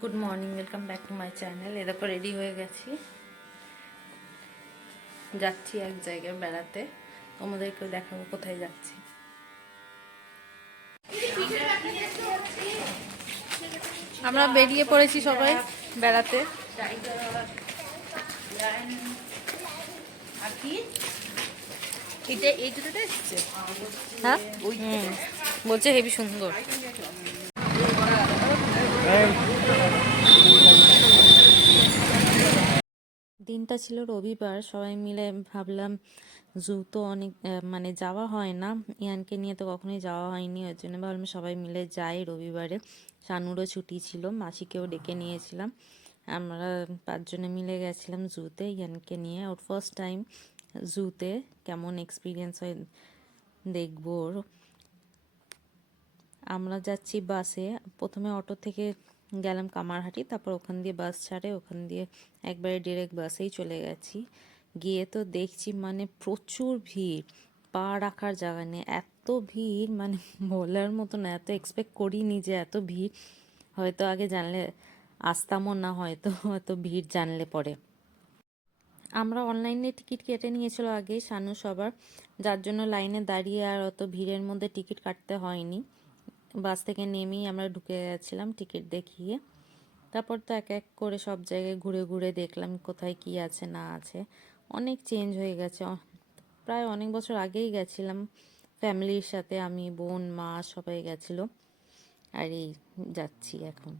Good morning, welcome back to my channel. এরকম ready হয়ে গেছি, যাচ্ছি এক জায়গায় বেড়াতে। তোমাদেরকেও দেখাবো কোথায় যাচ্ছি। আমরা বেরিয়ে পড়েছি সবাই বেড়াতে। হ্যাঁ, বলছে হেবি সুন্দর। দিনটা ছিল রবিবার, সবাই মিলে ভাবলাম জু তো অনেক মানে যাওয়া হয় না, ইয়ানকে নিয়ে তো কখনোই যাওয়া হয়নি, ওই জন্য ভাবলাম সবাই মিলে যাই রবিবারে। শানুরও ছুটি ছিল, মাসিকেও ডেকে নিয়েছিলাম। আমরা 5 জনে মিলে গেছিলাম জুতে ইয়ানকে নিয়ে। ওর ফার্স্ট টাইম জুতে, কেমন এক্সপিরিয়েন্স হয় দেখবো ওর। আমরা যাচ্ছি বাসে, প্রথমে অটো থেকে গেলাম কামারহাটি, তারপর ওখান দিয়ে বাস ছাড়ে, ওখান দিয়ে একবারে ডিরেক্ট বাসেই চলে গেছি। গিয়ে তো দেখছি মানে প্রচুর ভিড়, পা রাখার জায়গা নেই, এত ভিড় মানে বলার মতো না। এত এক্সপেক্ট করিনি যে এত ভিড়, হয়তো আগে জানলে আসতামও না, হয়তো এত ভিড় জানলে পরে। আমরা অনলাইনে টিকিট কেটে নিয়েছিল আগে শানু সবার, যার জন্য লাইনে দাঁড়িয়ে আর অত ভিড়ের মধ্যে টিকিট কাটতে হয়নি। বাস থেকে নেমেই আমরা ঢুকে গেছিলাম টিকিট দেখিয়ে। তারপর তো এক এক করে সব জায়গায় ঘুরে ঘুরে দেখলাম কোথায় কি আছে না আছে। অনেক চেঞ্জ হয়ে গেছে, প্রায় অনেক বছর আগেই গেছিলাম ফ্যামিলির সাথে, আমি, বোন, মা সবাই গেছিল। আর এই যাচ্ছি এখন।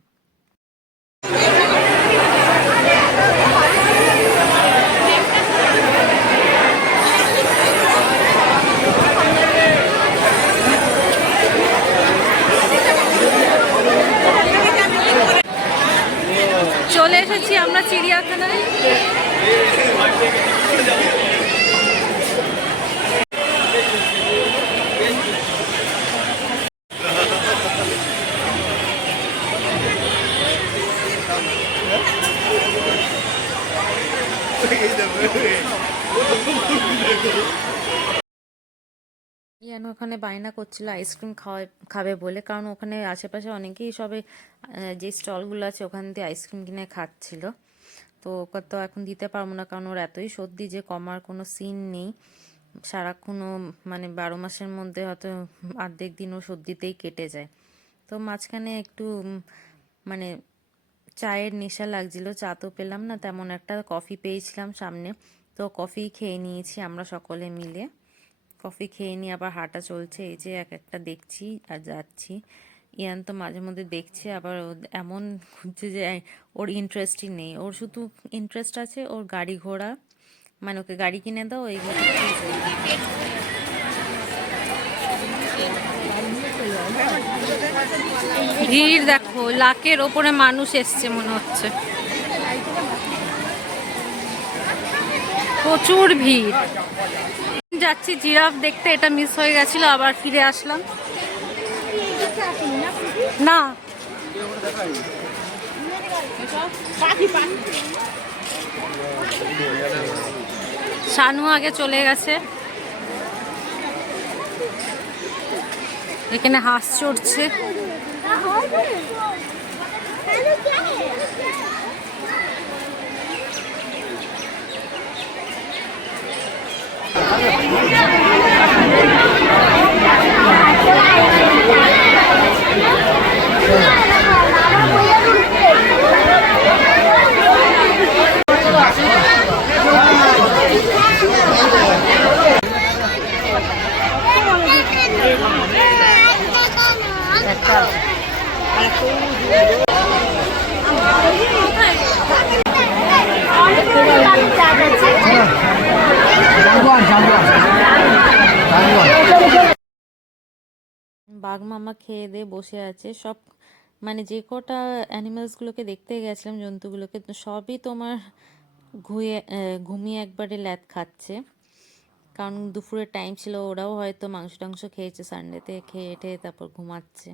চলে এসেছি আমরা চিড়িয়াখানায়। ইয়ান ওখানে বায়না করছিল আইসক্রিম খাবে বলে, কারণ ওখানে আশেপাশে অনেকেই সবে যে স্টলগুলো আছে ওখান দিয়ে আইসক্রিম কিনে খাচ্ছিল। তো ওকে তো এখন দিতে পারবো না, কারণ ওর এতই সর্দি যে কমার কোনো সিন নেই। সারাক্ষণও মানে 12 মাসের মধ্যে হয়তো অর্ধেক দিন ও সর্দিতেই কেটে যায়। তো মাঝখানে একটু মানে চায়ের নেশা লাগছিল, চা তো পেলাম না তেমন একটা, কফি পেয়েছিলাম সামনে, তো কফি খেয়ে নিয়েছি আমরা সকলে মিলে। কফি খেয়ে নিয়ে আবার হাঁটা চলছে, এই যে এক একটা দেখছি আর যাচ্ছি। ইয়ান তো মাঝে মধ্যে দেখছে, আবার এমন খুঁজছে যে ওর ইন্টারেস্টই নেই, ওর শুধু ইন্টারেস্ট আছে ওর গাড়ি ঘোড়া, মানে ওকে গাড়ি কিনে দাও এইগুলো। ভিড় দেখো, লাখের ওপরে মানুষ এসছে মনে হচ্ছে, প্রচুর ভিড়। যাচ্ছি জিরাফ দেখতে, এটা মিস হয়ে গেছিল, আবার ফিরে আসলাম। না শানু আগে চলে গেছে, এখানে হাঁস চড়ছে। বাঘ মামা খেয়ে দিয়ে বসে আছে সব, মানে যে কটা অ্যানিমালসগুলোকে দেখতে গেছিলাম, জন্তুগুলোকে, তো সবই তোমার ঘুমিয়ে একবারে ল্যাদ খাচ্ছে, কারণ দুপুরের টাইম ছিল, ওরাও হয়তো মাংস টাংস খেয়েছে সানডেতে, খেয়ে টেয়ে তারপর ঘুমাচ্ছে।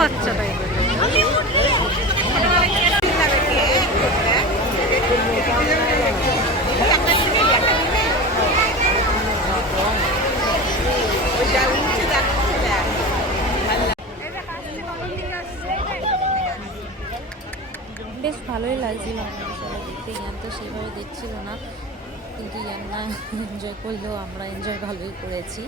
বাচ্চা টাইপের। বেশ ভালোই লাগছিল দেখতে। ইয়ান তো সেইভাবে দেখছিল না, কিন্তু ইয়ান না এনজয় করলেও আমরা এনজয় ভালোই করেছি।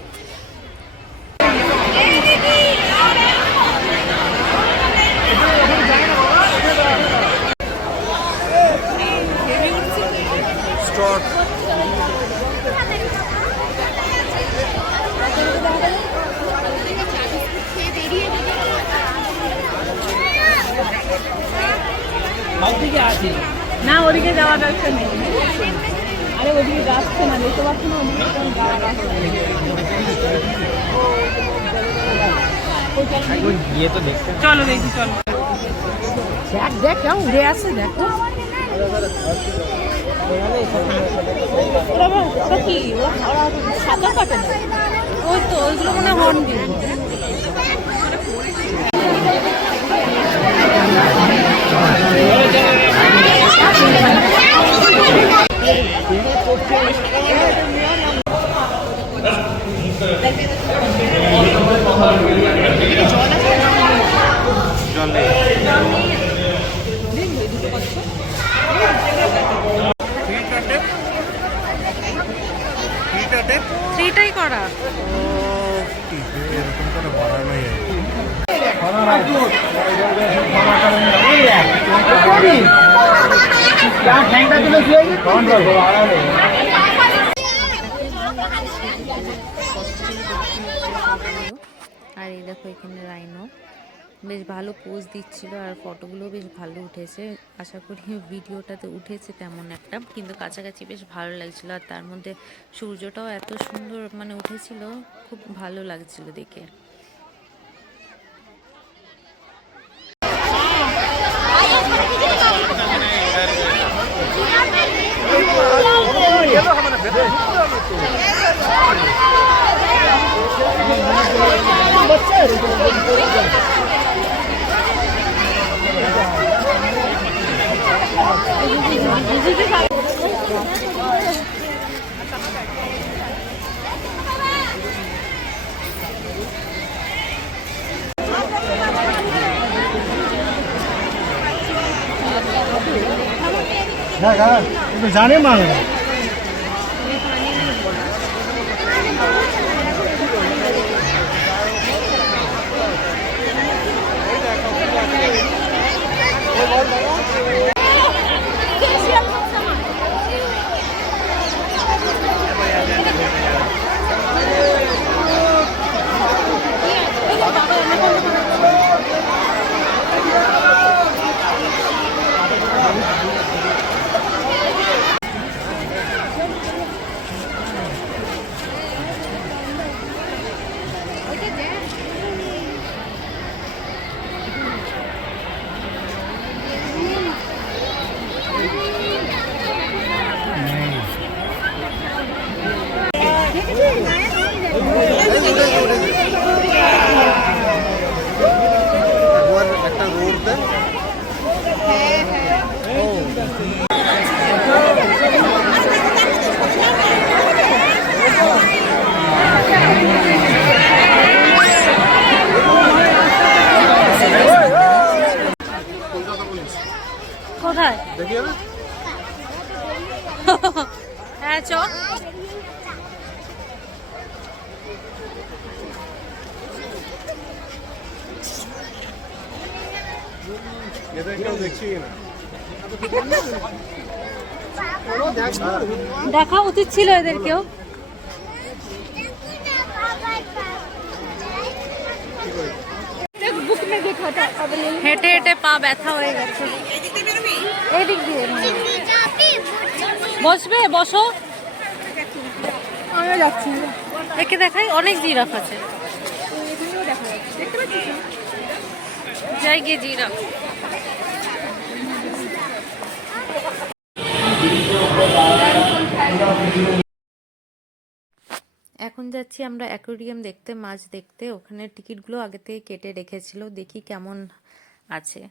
না ওদিকে যাওয়া যাচ্ছে না, আরে ওদিকে যাচ্ছে না, দেখতে পাচ্ছি না ওদিকে চলো দেখি, চলো দেখ দেখ কেউ উড়ে আসছে, দেখো ওরা কি ওরা সাঁতার কাটে না, ওই তো ওইগুলো মনে হর্ন দিল। থ্রিটাই করা আর এই দেখো এখানে রাইনো বেশ ভালো পোজ দিচ্ছিল আর ফটোগুলো বেশ ভালো উঠেছে। আশা করি ভিডিওটাতে উঠেছে তেমন একটা, কিন্তু কাছাকাছি বেশ ভালো লাগছিল। আর তার মধ্যে সূর্যটাও এত সুন্দর মানে উঠেছিল, খুব ভালো লাগছিল দেখে। জানে মানে একটা রোড দেন। কোথায় হ্যাঁ চ দেখা উচিত ছিল এদেরকেও। হেঁটে হেঁটে পা ব্যথা হয়ে গেছে। এদিক দিয়ে বসবে, বসো। আমরা যাচ্ছি, একে দেখাই, অনেক জিরাফ আছে। যাই গিয়ে জিরাফ। এখন যাচ্ছি আমরা অ্যাকোয়ারিয়াম দেখতে, মাছ দেখতে। ওখানে টিকিটগুলো আগে থেকে কেটে রেখেছিল, দেখি কেমন আছে।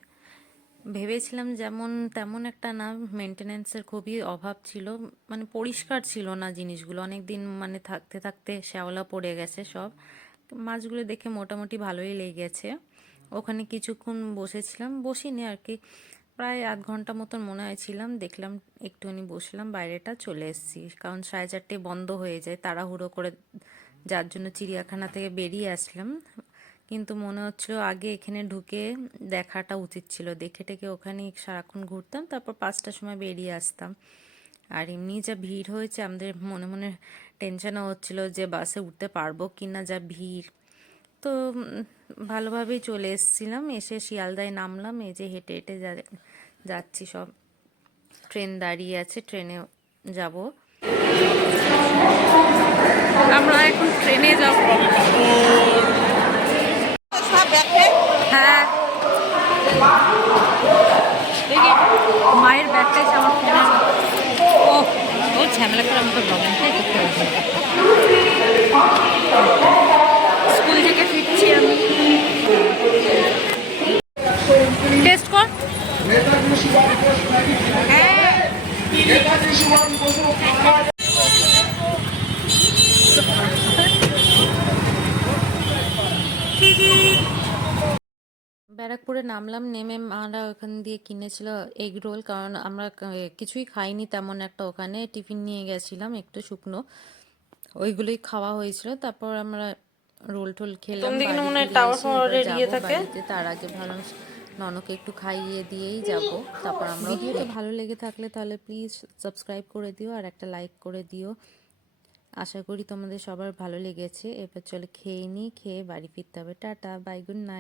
ভেবেছিলাম যেমন তেমন একটা না, মেনটেনেন্সের খুবই অভাব ছিল, মানে পরিষ্কার ছিল না জিনিসগুলো, অনেক দিন মানে থাকতে থাকতে শ্যাওলা পড়ে গেছে সব। মাছগুলো দেখে মোটামুটি ভালোই লেগেছে। ওখানে কিছুক্ষণ বসেছিলাম, বসিনি আর কি, প্রায় আধ ঘন্টা মতন মনে হয় ছিলাম। দেখলাম একটুখানি বসলাম, বাইরেটা চলে এসেছি, কারণ 4:30 বন্ধ হয়ে যায় তাড়াহুড়ো করে, যার জন্য চিড়িয়াখানা থেকে বেরিয়ে আসলাম। কিন্তু মনে হচ্ছিল আগে এখানে ঢুকে দেখাটা উচিত ছিল, দেখে টেকে ওখানে সারাক্ষণ ঘুরতাম, তারপর 5টার সময় বেরিয়ে আসতাম। আর এমনি যা ভিড় হয়েছে, আমাদের মনে মনে টেনশনও হচ্ছিল যে বাসে উঠতে পারবো কি না, যা ভিড়। তো ভালোভাবেই চলে এসেছিলাম, এসে শিয়ালদায় নামলাম, এই যে হেঁটে হেঁটে যাচ্ছি, সব ট্রেন দাঁড়িয়ে আছে, ট্রেনে যাব। আমরা এখন ট্রেনে যাব। হ্যাঁ, দেখি মায়ের ব্যাগটা এসে আমার ফোনে। ও ও ঝামেলা করে আমাকে ব্লগিংটাই করতে হবে। স্কুল থেকে ফিরছি আমি। টেস্ট কর। ব্যারাকপুরে নামলাম, নেমে আমরা ওখান দিয়ে কিনেছিল এগ রোল, কারণ আমরা কিছুই খাইনি তেমন একটা, ওখানে টিফিন নিয়ে গেছিলাম একটু শুকনো, ওইগুলোই খাওয়া হয়েছিল। তারপর আমরা রোল টোল খেলাম, বাড়ি ফিরে এসে এবার যাবো বাড়িতে। তার আগে ভাবলাম ননকে একটু খাইয়ে দিয়েই যাব, তারপর আমরা। ভিডিওটা ভালো লেগে থাকলে তাহলে প্লিজ সাবস্ক্রাইব করে দিও আর একটা লাইক করে দিও। আশা করি তোমাদের সবার ভালো লেগেছে। এবার চলে খেয়ে নিই, খেয়ে বাড়ি ফিরতে হবে। Tata, bye, good night.